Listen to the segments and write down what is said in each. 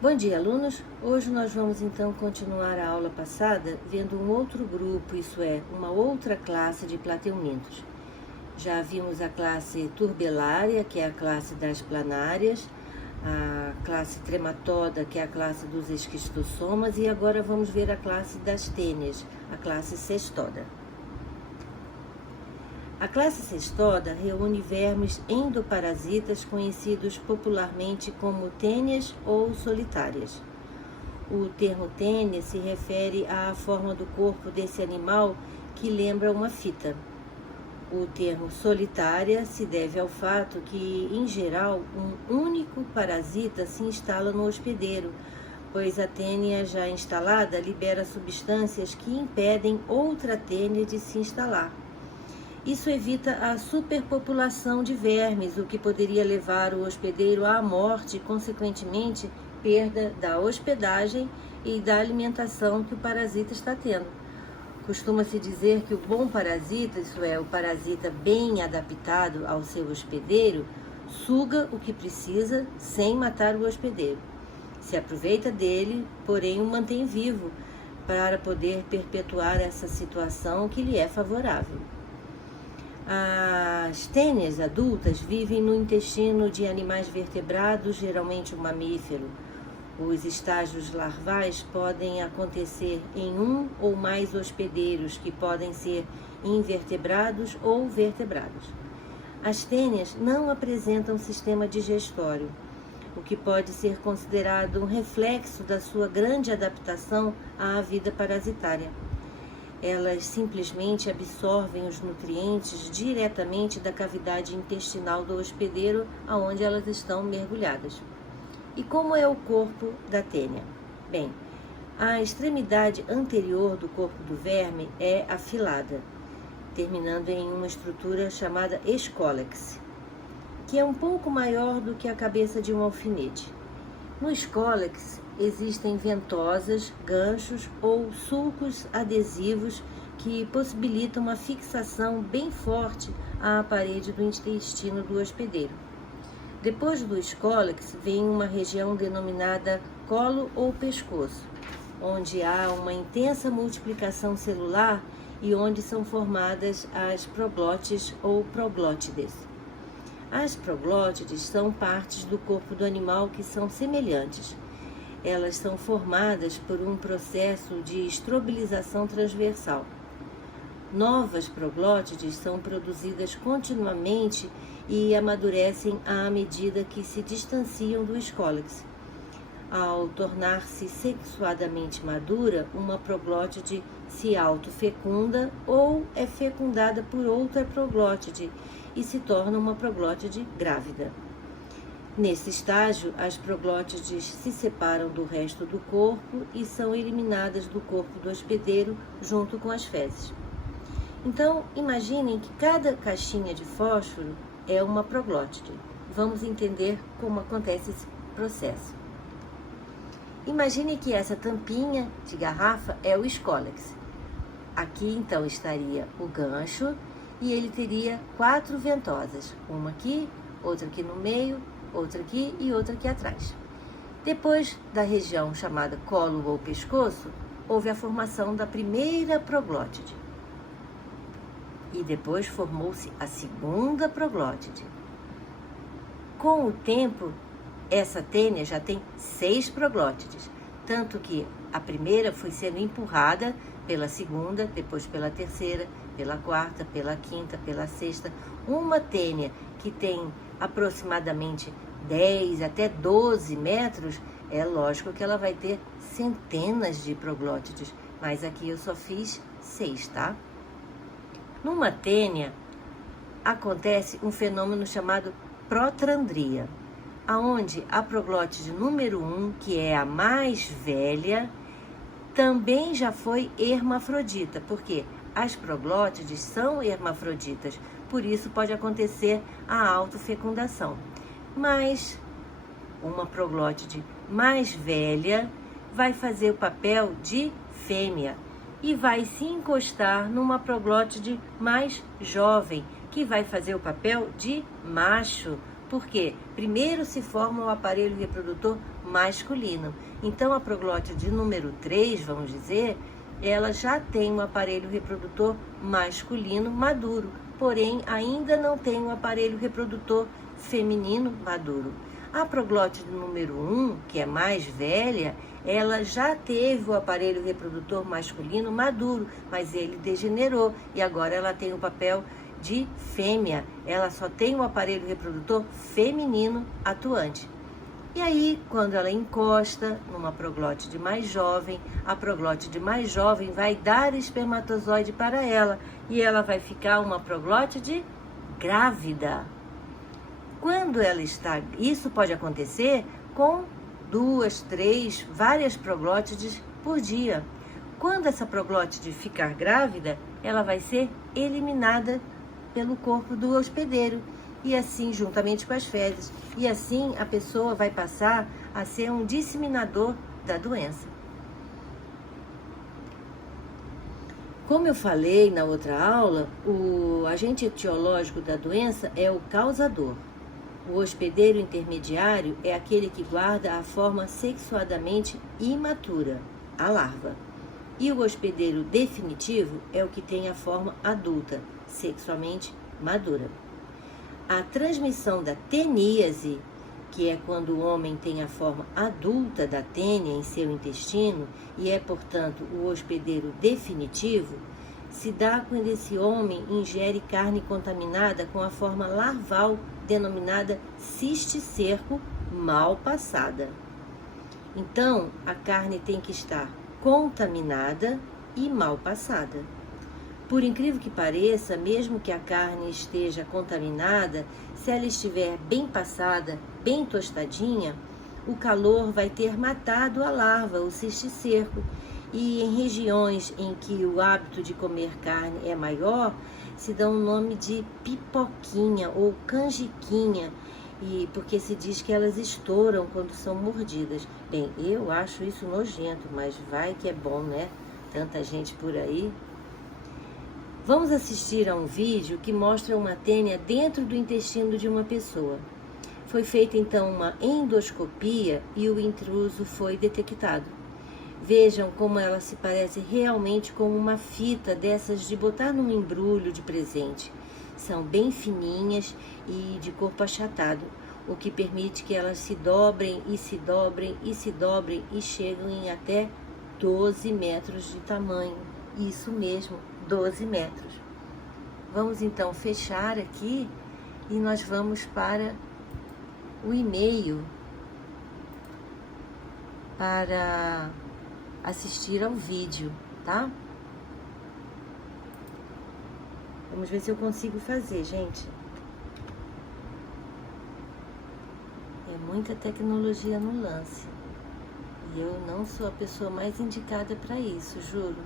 Bom dia, alunos! Hoje nós vamos então continuar a aula passada vendo um outro grupo, isso é, uma outra classe de plateumintos. Já vimos a classe turbelária, que é a classe das planárias, a classe trematoda, que é a classe dos esquistossomas, e agora vamos ver a classe das tênias, a classe cestoda. A classe cestoda reúne vermes endoparasitas conhecidos popularmente como tênias ou solitárias. O termo tênia se refere à forma do corpo desse animal que lembra uma fita. O termo solitária se deve ao fato que, em geral, um único parasita se instala no hospedeiro, pois a tênia já instalada libera substâncias que impedem outra tênia de se instalar. Isso evita a superpopulação de vermes, o que poderia levar o hospedeiro à morte e, consequentemente, perda da hospedagem e da alimentação que o parasita está tendo. Costuma-se dizer que o bom parasita, isso é, o parasita bem adaptado ao seu hospedeiro, suga o que precisa sem matar o hospedeiro. Se aproveita dele, porém o mantém vivo para poder perpetuar essa situação que lhe é favorável. As tênias adultas vivem no intestino de animais vertebrados, geralmente o mamífero. Os estágios larvais podem acontecer em um ou mais hospedeiros, que podem ser invertebrados ou vertebrados. As tênias não apresentam sistema digestório, o que pode ser considerado um reflexo da sua grande adaptação à vida parasitária. Elas simplesmente absorvem os nutrientes diretamente da cavidade intestinal do hospedeiro, aonde elas estão mergulhadas. E como é o corpo da tênia? Bem, a extremidade anterior do corpo do verme é afilada, terminando em uma estrutura chamada escólex, que é um pouco maior do que a cabeça de um alfinete. No escólex existem ventosas, ganchos ou sulcos adesivos que possibilitam uma fixação bem forte à parede do intestino do hospedeiro. Depois do escólex vem uma região denominada colo ou pescoço, onde há uma intensa multiplicação celular e onde são formadas as proglotes ou proglótides. As proglótides são partes do corpo do animal que são semelhantes. Elas são formadas por um processo de estrobilização transversal. Novas proglótides são produzidas continuamente e amadurecem à medida que se distanciam do escólex. Ao tornar-se sexuadamente madura, uma proglótide se autofecunda ou é fecundada por outra proglótide e se torna uma proglótide grávida. Nesse estágio, as proglótides se separam do resto do corpo e são eliminadas do corpo do hospedeiro junto com as fezes. Então, imaginem que cada caixinha de fósforo é uma proglótide. Vamos entender como acontece esse processo. Imagine que essa tampinha de garrafa é o escólex. Aqui, então, estaria o gancho e ele teria 4 ventosas. Uma aqui, outra aqui no meio, outra aqui e outra aqui atrás. Depois da região chamada colo ou pescoço, houve a formação da primeira proglótide. E depois formou-se a segunda proglótide. Com o tempo, essa tênia já tem 6 proglótides, tanto que a primeira foi sendo empurrada pela segunda, depois pela terceira, pela quarta, pela quinta, pela sexta. Uma tênia que tem aproximadamente 10 até 12 metros, é lógico que ela vai ter centenas de proglótides, mas aqui eu só fiz 6, tá? Numa tênia, acontece um fenômeno chamado protrandria, aonde a proglótide número 1, que é a mais velha, também já foi hermafrodita, porque as proglótides são hermafroditas, por isso pode acontecer a autofecundação. Mas uma proglótide mais velha vai fazer o papel de fêmea e vai se encostar numa proglótide mais jovem, que vai fazer o papel de macho, porque primeiro se forma o aparelho reprodutor masculino. Então a proglótide número 3, vamos dizer, ela já tem um aparelho reprodutor masculino maduro, porém ainda não tem um aparelho reprodutor feminino maduro. A proglótide número 1, que é mais velha, ela já teve o aparelho reprodutor masculino maduro, mas ele degenerou e agora ela tem o papel de fêmea. Ela só tem o aparelho reprodutor feminino atuante. E aí, quando ela encosta numa proglótide mais jovem, a proglótide mais jovem vai dar espermatozoide para ela e ela vai ficar uma proglótide grávida. Quando ela está... Isso pode acontecer com 2, 3, várias proglótides por dia. Quando essa proglótide ficar grávida, ela vai ser eliminada pelo corpo do hospedeiro. E assim, juntamente com as fezes. E assim, a pessoa vai passar a ser um disseminador da doença. Como eu falei na outra aula, o agente etiológico da doença é o causador. O hospedeiro intermediário é aquele que guarda a forma sexuadamente imatura, a larva. E o hospedeiro definitivo é o que tem a forma adulta, sexualmente madura. A transmissão da teníase, que é quando o homem tem a forma adulta da tênia em seu intestino e é, portanto, o hospedeiro definitivo, se dá quando esse homem ingere carne contaminada com a forma larval denominada cisticerco mal passada. Então, a carne tem que estar contaminada e mal passada. Por incrível que pareça, mesmo que a carne esteja contaminada, se ela estiver bem passada, bem tostadinha, o calor vai ter matado a larva, o cisticerco. E em regiões em que o hábito de comer carne é maior, se dá um nome de pipoquinha ou canjiquinha, porque se diz que elas estouram quando são mordidas. Bem, eu acho isso nojento, mas vai que é bom, né? Tanta gente por aí. Vamos assistir a um vídeo que mostra uma tênia dentro do intestino de uma pessoa. Foi feita então uma endoscopia e o intruso foi detectado. Vejam como ela se parece realmente com uma fita dessas de botar num embrulho de presente. São bem fininhas e de corpo achatado, o que permite que elas se dobrem e se dobrem e se dobrem e chegam em até 12 metros de tamanho. Isso mesmo, 12 metros. Vamos então fechar aqui e nós vamos para o e-mail para assistir ao vídeo, tá? Vamos ver se eu consigo fazer, gente. É muita tecnologia no lance. E eu não sou a pessoa mais indicada para isso, juro.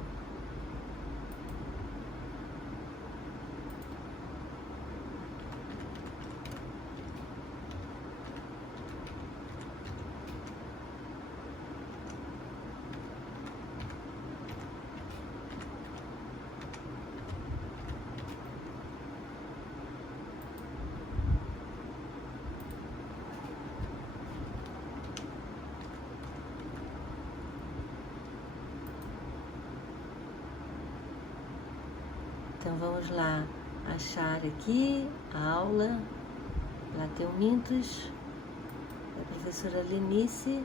Então vamos lá achar aqui a aula Lateumintos da professora Lenice,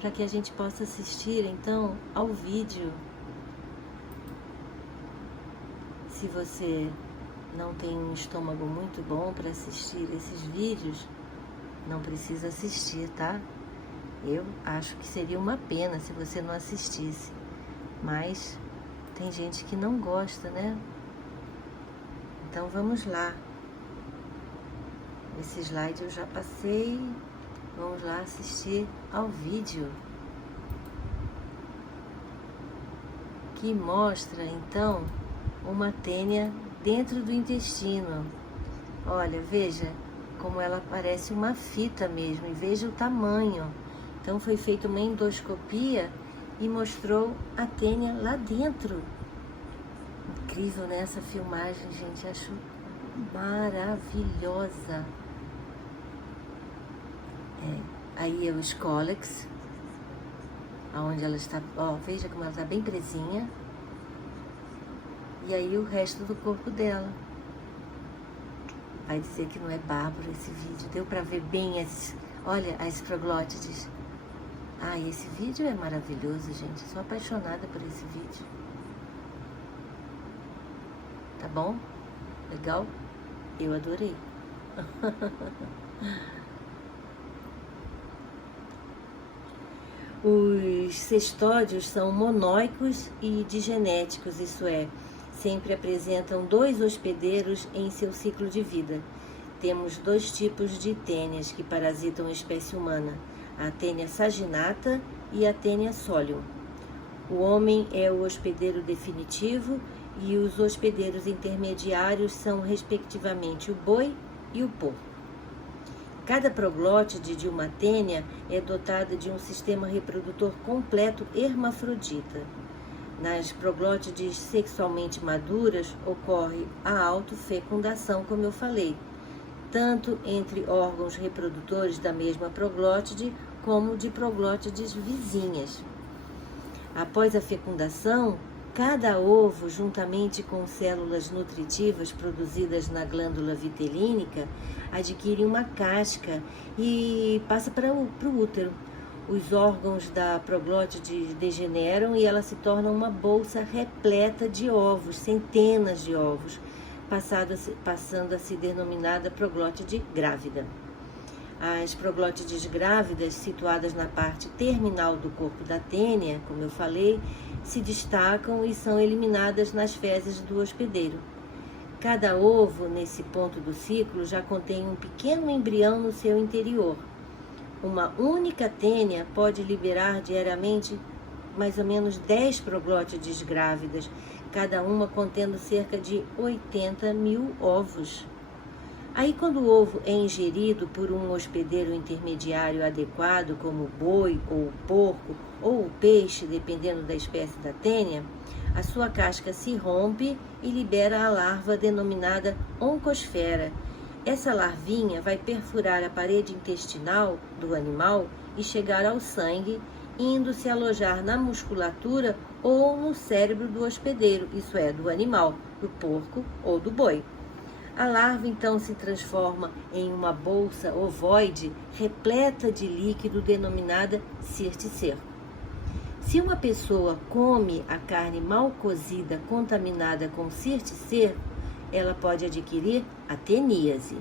para que a gente possa assistir então ao vídeo. Se você não tem um estômago muito bom para assistir esses vídeos, não precisa assistir, tá? Eu acho que seria uma pena se você não assistisse, mas tem gente que não gosta, né? Então vamos lá. Esse slide eu já passei. Vamos lá assistir ao vídeo, que mostra então uma tênia dentro do intestino. Olha, veja como ela parece uma fita mesmo, e veja o tamanho. Então foi feita uma endoscopia e mostrou a tênia lá dentro. Incrível, né? Essa filmagem, gente, acho maravilhosa. Aí é o escólex, aonde ela está, ó, veja como ela está bem presinha. E aí o resto do corpo dela. Vai dizer que não é bárbaro esse vídeo. Deu pra ver bem olha, as proglótides. Ah, esse vídeo é maravilhoso, gente. Sou apaixonada por esse vídeo. Tá bom? Legal? Eu adorei. Os cestódios são monóicos e digenéticos, isso é, sempre apresentam 2 hospedeiros em seu ciclo de vida. Temos 2 tipos de tênias que parasitam a espécie humana, a tênia saginata e a tênia solium. O homem é o hospedeiro definitivo e os hospedeiros intermediários são, respectivamente, o boi e o porco. Cada proglótide de uma tênia é dotada de um sistema reprodutor completo hermafrodita. Nas proglótides sexualmente maduras ocorre a autofecundação, como eu falei, tanto entre órgãos reprodutores da mesma proglótide como de proglótides vizinhas. Após a fecundação, cada ovo, juntamente com células nutritivas produzidas na glândula vitelínica, adquire uma casca e passa para o útero. Os órgãos da proglótide degeneram e ela se torna uma bolsa repleta de ovos, centenas de ovos, passando a se denominada proglótide grávida. As proglótides grávidas, situadas na parte terminal do corpo da tênia, como eu falei, se destacam e são eliminadas nas fezes do hospedeiro. Cada ovo, nesse ponto do ciclo, já contém um pequeno embrião no seu interior. Uma única tênia pode liberar diariamente mais ou menos 10 proglótides grávidas, cada uma contendo cerca de 80 mil ovos. Aí, quando o ovo é ingerido por um hospedeiro intermediário adequado, como o boi, ou o porco, ou o peixe, dependendo da espécie da tênia, a sua casca se rompe e libera a larva denominada oncosfera. Essa larvinha vai perfurar a parede intestinal do animal e chegar ao sangue, indo se alojar na musculatura ou no cérebro do hospedeiro, isso é, do animal, do porco ou do boi. A larva então se transforma em uma bolsa ovoide repleta de líquido denominada cisticerco. Se uma pessoa come a carne mal cozida contaminada com cisticerco, ela pode adquirir a teníase.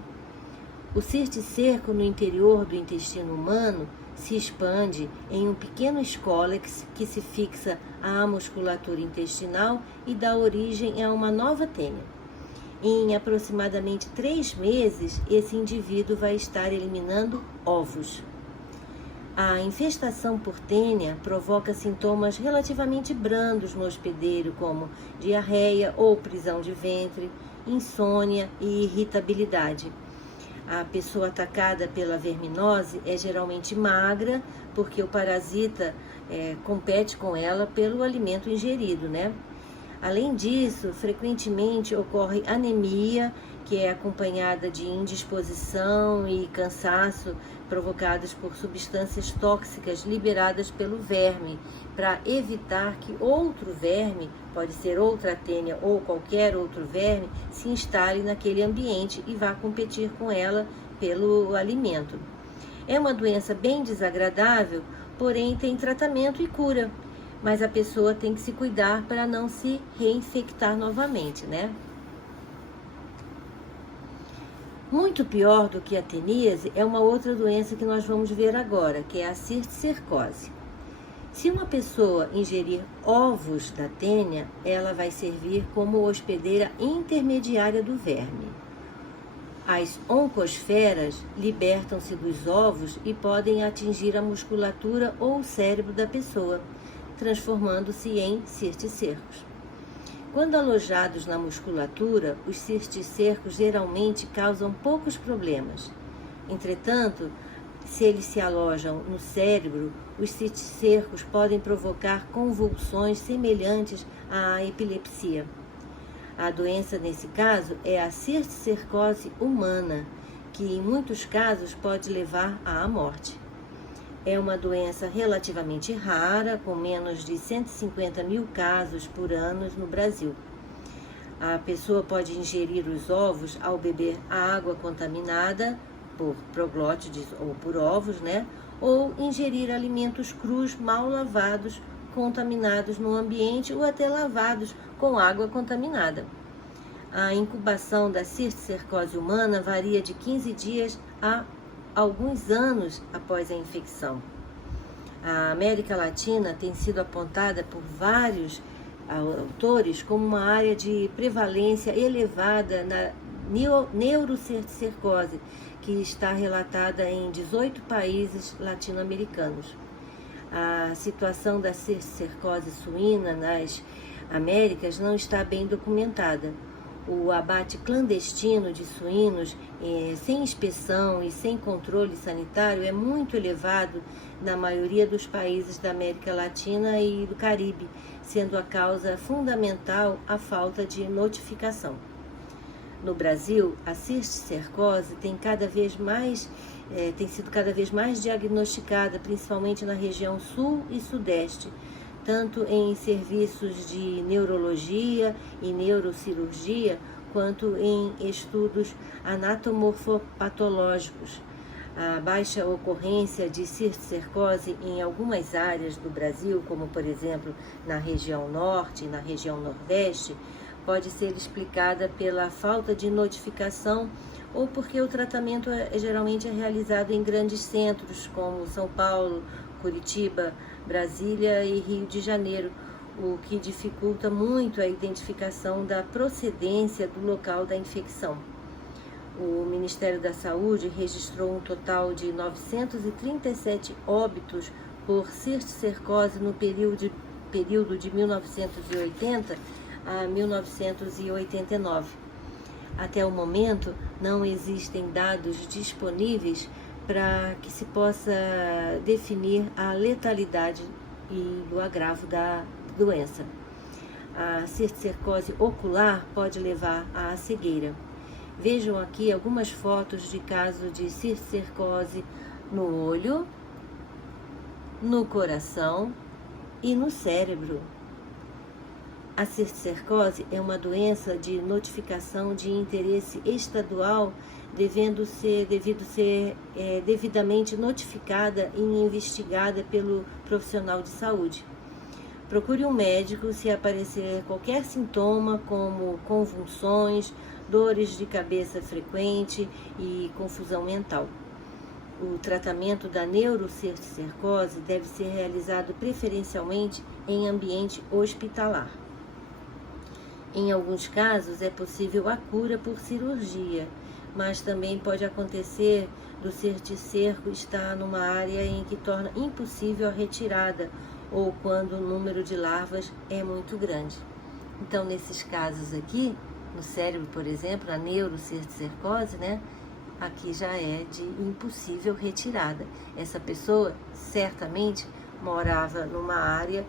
O cisticerco no interior do intestino humano se expande em um pequeno escólex que se fixa à musculatura intestinal e dá origem a uma nova tênia. Em aproximadamente 3 meses, esse indivíduo vai estar eliminando ovos. A infestação por tênia provoca sintomas relativamente brandos no hospedeiro, como diarreia ou prisão de ventre, insônia e irritabilidade. A pessoa atacada pela verminose é geralmente magra, porque o parasita compete com ela pelo alimento ingerido, né? Além disso, frequentemente ocorre anemia, que é acompanhada de indisposição e cansaço provocados por substâncias tóxicas liberadas pelo verme, para evitar que outro verme, pode ser outra tênia ou qualquer outro verme, se instale naquele ambiente e vá competir com ela pelo alimento. É uma doença bem desagradável, porém tem tratamento e cura. Mas a pessoa tem que se cuidar para não se reinfectar novamente, né? Muito pior do que a teníase é uma outra doença que nós vamos ver agora, que é a cisticercose. Se uma pessoa ingerir ovos da tênia, ela vai servir como hospedeira intermediária do verme. As oncosferas libertam-se dos ovos e podem atingir a musculatura ou o cérebro da pessoa, transformando-se em cisticercos. Quando alojados na musculatura, os cisticercos geralmente causam poucos problemas. Entretanto, se eles se alojam no cérebro, os cisticercos podem provocar convulsões semelhantes à epilepsia. A doença, nesse caso, é a cisticercose humana, que em muitos casos pode levar à morte. É uma doença relativamente rara, com menos de 150 mil casos por ano no Brasil. A pessoa pode ingerir os ovos ao beber água contaminada por proglótides ou por ovos, né? Ou ingerir alimentos crus mal lavados, contaminados no ambiente ou até lavados com água contaminada. A incubação da cisticercose humana varia de 15 dias a alguns anos após a infecção. A América Latina tem sido apontada por vários autores como uma área de prevalência elevada na neurocisticercose, que está relatada em 18 países latino-americanos. A situação da cisticercose suína nas Américas não está bem documentada. O abate clandestino de suínos, sem inspeção e sem controle sanitário, é muito elevado na maioria dos países da América Latina e do Caribe, sendo a causa fundamental a falta de notificação. No Brasil, a cisticercose tem sido cada vez mais diagnosticada, principalmente na região sul e sudeste, tanto em serviços de neurologia e neurocirurgia, quanto em estudos anatomorfopatológicos. A baixa ocorrência de cisticercose em algumas áreas do Brasil, como por exemplo na região norte e na região nordeste, pode ser explicada pela falta de notificação ou porque o tratamento geralmente é realizado em grandes centros como São Paulo, Curitiba, Brasília e Rio de Janeiro, o que dificulta muito a identificação da procedência do local da infecção. O Ministério da Saúde registrou um total de 937 óbitos por cisticercose no período de 1980 a 1989. Até o momento, não existem dados disponíveis para que se possa definir a letalidade e o agravo da doença. A cisticercose ocular pode levar à cegueira. Vejam aqui algumas fotos de casos de cisticercose no olho, no coração e no cérebro. A cisticercose é uma doença de notificação de interesse estadual, devido ser devidamente notificada e investigada pelo profissional de saúde. Procure um médico se aparecer qualquer sintoma, como convulsões, dores de cabeça frequente e confusão mental. O tratamento da neurocisticercose deve ser realizado preferencialmente em ambiente hospitalar. Em alguns casos, é possível a cura por cirurgia, mas também pode acontecer do cisticerco estar numa área em que torna impossível a retirada ou quando o número de larvas é muito grande. Então, nesses casos aqui, no cérebro, por exemplo, a neurocisticercose, né? Aqui já é de impossível retirada. Essa pessoa certamente morava numa área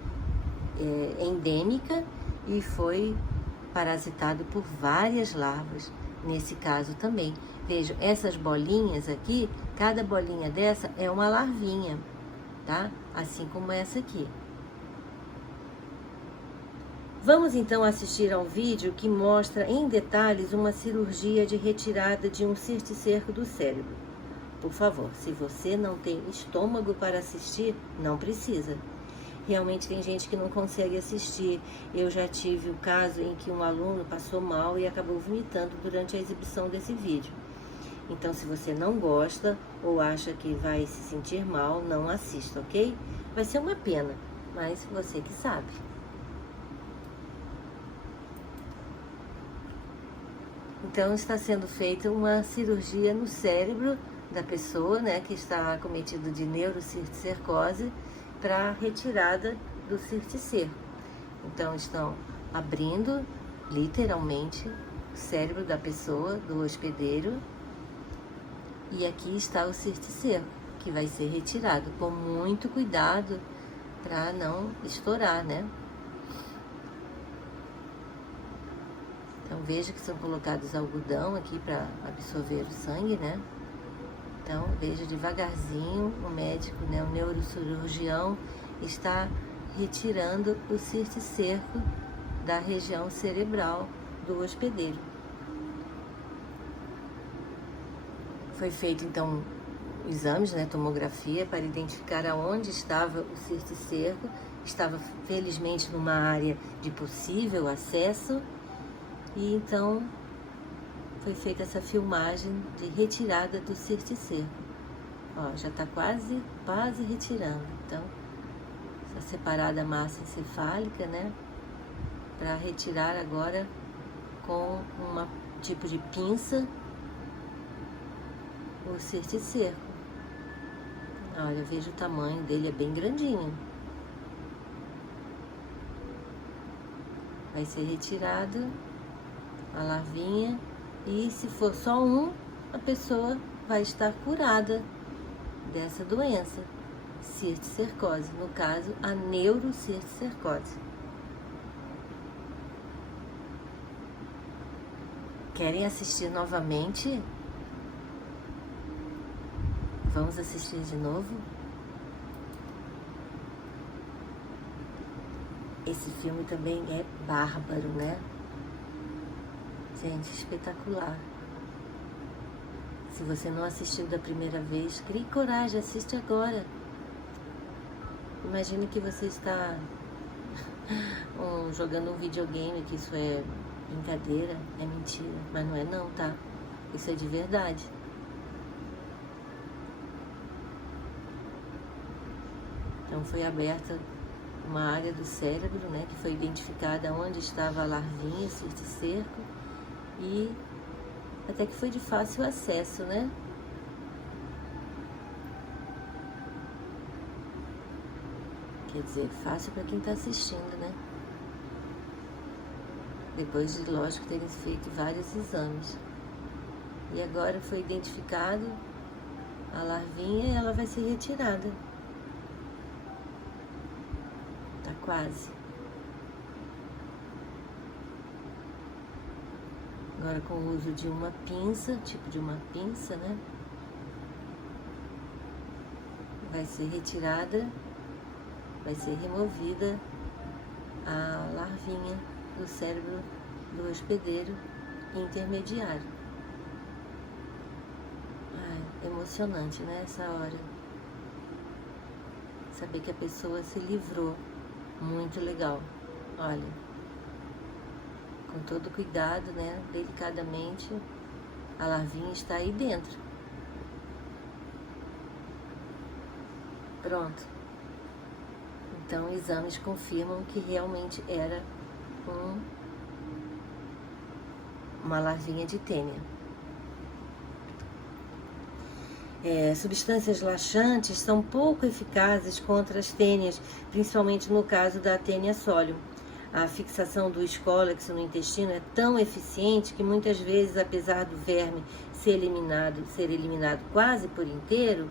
endêmica e foi parasitado por várias larvas, nesse caso também. Vejam, essas bolinhas aqui, cada bolinha dessa é uma larvinha, tá? Assim como essa aqui. Vamos então assistir a um vídeo que mostra em detalhes uma cirurgia de retirada de um cisticerco do cérebro. Por favor, se você não tem estômago para assistir, não precisa. Realmente tem gente que não consegue assistir. Eu já tive o caso em que um aluno passou mal e acabou vomitando durante a exibição desse vídeo. Então, se você não gosta ou acha que vai se sentir mal, não assista, ok? Vai ser uma pena, mas você que sabe. Então, está sendo feita uma cirurgia no cérebro da pessoa, né, que está acometido de neurocisticercose, para retirada do cisticerco. Então, estão abrindo literalmente o cérebro da pessoa, do hospedeiro, e aqui está o cisticerco, que vai ser retirado com muito cuidado para não estourar, né? Então, veja que são colocados algodão aqui para absorver o sangue, né? Então, veja devagarzinho, o médico, né, o neurocirurgião, está retirando o cisticerco da região cerebral do hospedeiro. Foi feito, então, exames, né, tomografia, para identificar aonde estava o cisticerco. Estava, felizmente, numa área de possível acesso. E, então, foi feita essa filmagem de retirada do cisticerco. Ó, já está quase retirando. Então, essa separada massa encefálica, né, para retirar agora com um tipo de pinça o cisticerco. Olha, veja o tamanho dele, é bem grandinho. Vai ser retirada a larvinha e, se for só um, a pessoa vai estar curada dessa doença, cisticercose, no caso, a neurocisticercose. Querem assistir novamente? Vamos assistir de novo? Esse filme também é bárbaro, né? Gente, espetacular. Se você não assistiu da primeira vez, crie coragem, assiste agora. Imagine que você está jogando um videogame, que isso é brincadeira, é mentira. Mas não é não, tá? Isso é de verdade. Então foi aberta uma área do cérebro, né, que foi identificada onde estava a larvinha, o cisticerco, e até que foi de fácil acesso, né? Quer dizer, fácil para quem está assistindo, né? Depois de, lógico, terem feito vários exames. E agora foi identificado a larvinha e ela vai ser retirada. Tá quase. Agora com o uso de uma pinça, tipo de uma pinça, né? Vai ser retirada, vai ser removida a larvinha do cérebro do hospedeiro intermediário. Ai, emocionante, né? Essa hora. Saber que a pessoa se livrou. Muito legal. Olha, com todo cuidado, né? Delicadamente, a larvinha está aí dentro. Pronto. Então, exames confirmam que realmente era uma larvinha de tênia. Substâncias laxantes são pouco eficazes contra as tênias, principalmente no caso da tênia solium. A fixação do escólex no intestino é tão eficiente que muitas vezes, apesar do verme ser eliminado quase por inteiro,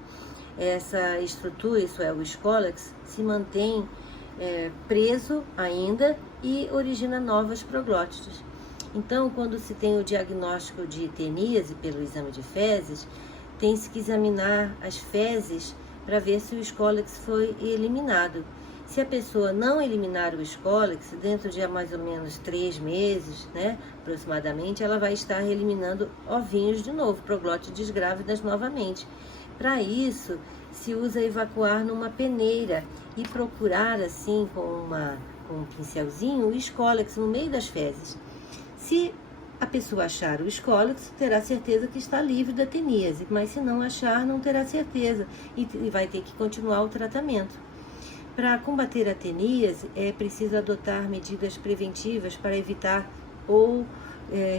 essa estrutura, isso é, o escólex, se mantém preso ainda e origina novas proglótides. Então, quando se tem o diagnóstico de teníase pelo exame de fezes, tem-se que examinar as fezes para ver se o escólex foi eliminado. Se a pessoa não eliminar o escólex, dentro de mais ou menos 3 meses, né, aproximadamente, ela vai estar eliminando ovinhos de novo, proglótides grávidas novamente. Para isso, se usa evacuar numa peneira e procurar assim com um pincelzinho o escólex no meio das fezes. Se a pessoa achar o escólex, terá certeza que está livre da teníase, mas se não achar, não terá certeza e vai ter que continuar o tratamento. Para combater a teníase, é preciso adotar medidas preventivas para evitar ou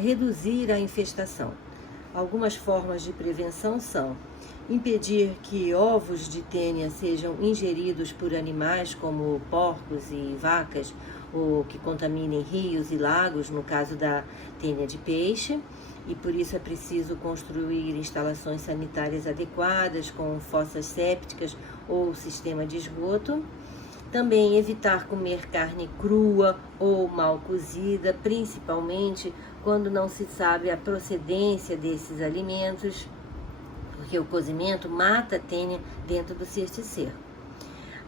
reduzir a infestação. Algumas formas de prevenção são impedir que ovos de tênia sejam ingeridos por animais como porcos e vacas, ou que contaminem rios e lagos, no caso da tênia de peixe, e por isso é preciso construir instalações sanitárias adequadas, com fossas sépticas ou sistema de esgoto. Também evitar comer carne crua ou mal cozida, principalmente quando não se sabe a procedência desses alimentos, porque o cozimento mata a tênia dentro do cisticerco.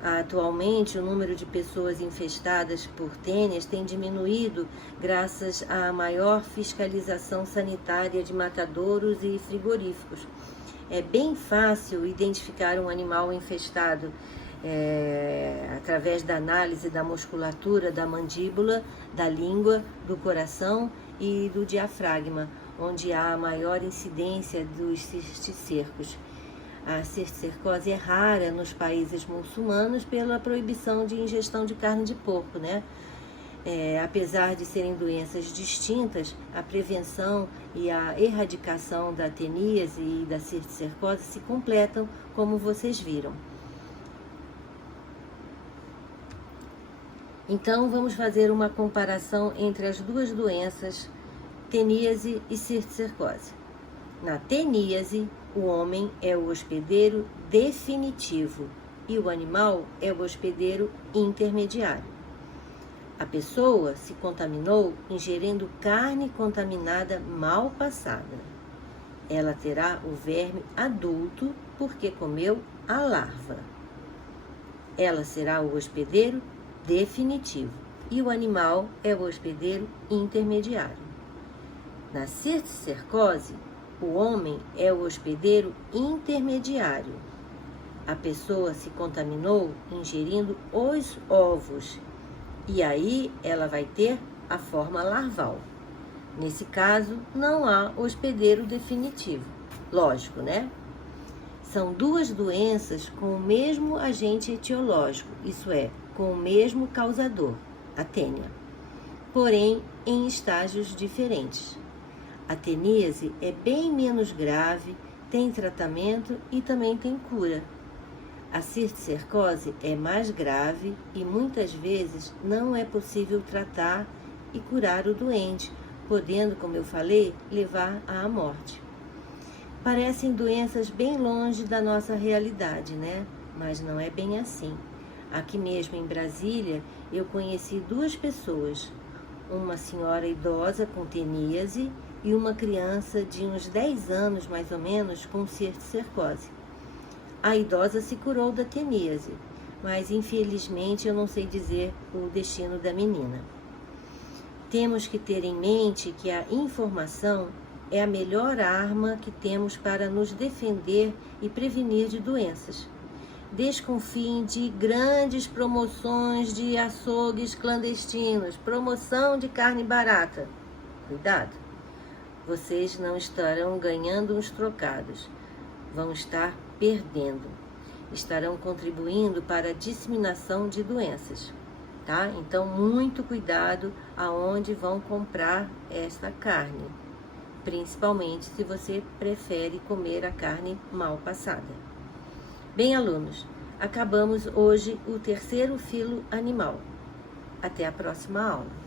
Atualmente, o número de pessoas infestadas por tênias tem diminuído graças à maior fiscalização sanitária de matadouros e frigoríficos. É bem fácil identificar um animal infestado através da análise da musculatura da mandíbula, da língua, do coração e do diafragma, onde há a maior incidência dos cisticercos. A cisticercose é rara nos países muçulmanos pela proibição de ingestão de carne de porco, né? Apesar de serem doenças distintas, a prevenção e a erradicação da teníase e da cisticercose se completam, como vocês viram. Então, vamos fazer uma comparação entre as duas doenças, teníase e cisticercose. Na teníase, o homem é o hospedeiro definitivo e o animal é o hospedeiro intermediário. A pessoa se contaminou ingerindo carne contaminada mal passada. Ela terá o verme adulto porque comeu a larva. Ela será o hospedeiro definitivo e o animal é o hospedeiro intermediário. Na cisticercose, o homem é o hospedeiro intermediário. A pessoa se contaminou ingerindo os ovos e aí ela vai ter a forma larval. Nesse caso, não há hospedeiro definitivo. Lógico, né? São duas doenças com o mesmo agente etiológico, isso é, com o mesmo causador, a tênia, porém em estágios diferentes. A teníase é bem menos grave, tem tratamento e também tem cura. A cisticercose é mais grave e muitas vezes não é possível tratar e curar o doente, podendo, como eu falei, levar à morte. Parecem doenças bem longe da nossa realidade, né? Mas não é bem assim. Aqui mesmo em Brasília, eu conheci duas pessoas, uma senhora idosa com teníase e uma criança de uns 10 anos, mais ou menos, com cisticercose. A idosa se curou da teníase, mas infelizmente eu não sei dizer o destino da menina. Temos que ter em mente que a informação é a melhor arma que temos para nos defender e prevenir de doenças. Desconfiem de grandes promoções de açougues clandestinos, promoção de carne barata. Cuidado! Vocês não estarão ganhando uns trocados, vão estar perdendo. Estarão contribuindo para a disseminação de doenças, tá? Então, muito cuidado aonde vão comprar esta carne, principalmente se você prefere comer a carne mal passada. Bem, alunos, acabamos hoje o terceiro filo animal. Até a próxima aula.